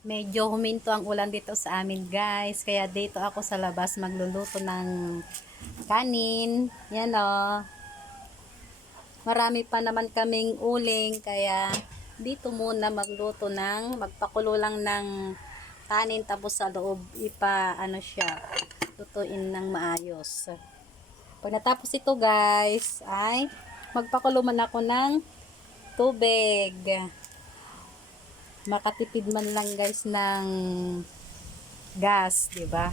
Medyo huminto ang ulan dito sa amin guys. Kaya dito ako sa labas magluluto ng kanin. Yan o. Marami pa naman kaming uling. Kaya dito muna magpakulo lang ng kanin. Tapos sa loob siya. Lutuin ng maayos. Pag natapos ito guys ay magpakulo man ako ng tubig. Makatipid man lang guys ng gas, 'di ba?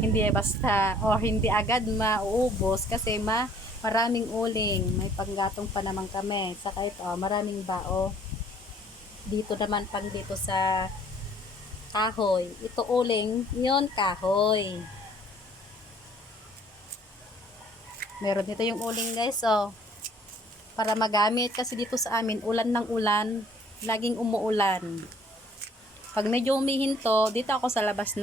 Hindi basta o hindi agad mauubos kasi maraming uling, may panggatong pa naman kami. Saka ito, maraming bao. Dito naman pang dito sa kahoy. Ito uling, 'yon kahoy. Meron dito yung uling guys, oh. Para magamit kasi dito sa amin ulan ng ulan, laging umuulan. Pag medyo umihinto, dito ako sa labas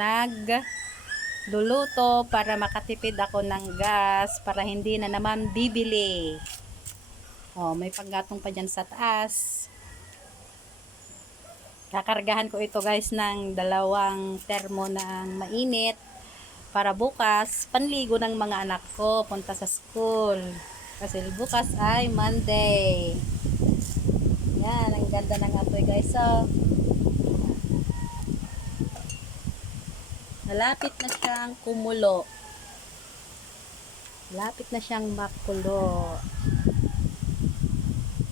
luluto para makatipid ako ng gas para hindi na naman bibili. Oh, may panggatong pa dyan sa taas. Kakargahan ko ito guys ng 2 termo ng mainit para bukas panligo ng mga anak ko punta sa school. Kasi bukas ay Monday. Yan, ang ganda ng apoy guys. So, malapit na siyang kumulo. Malapit na siyang makulo.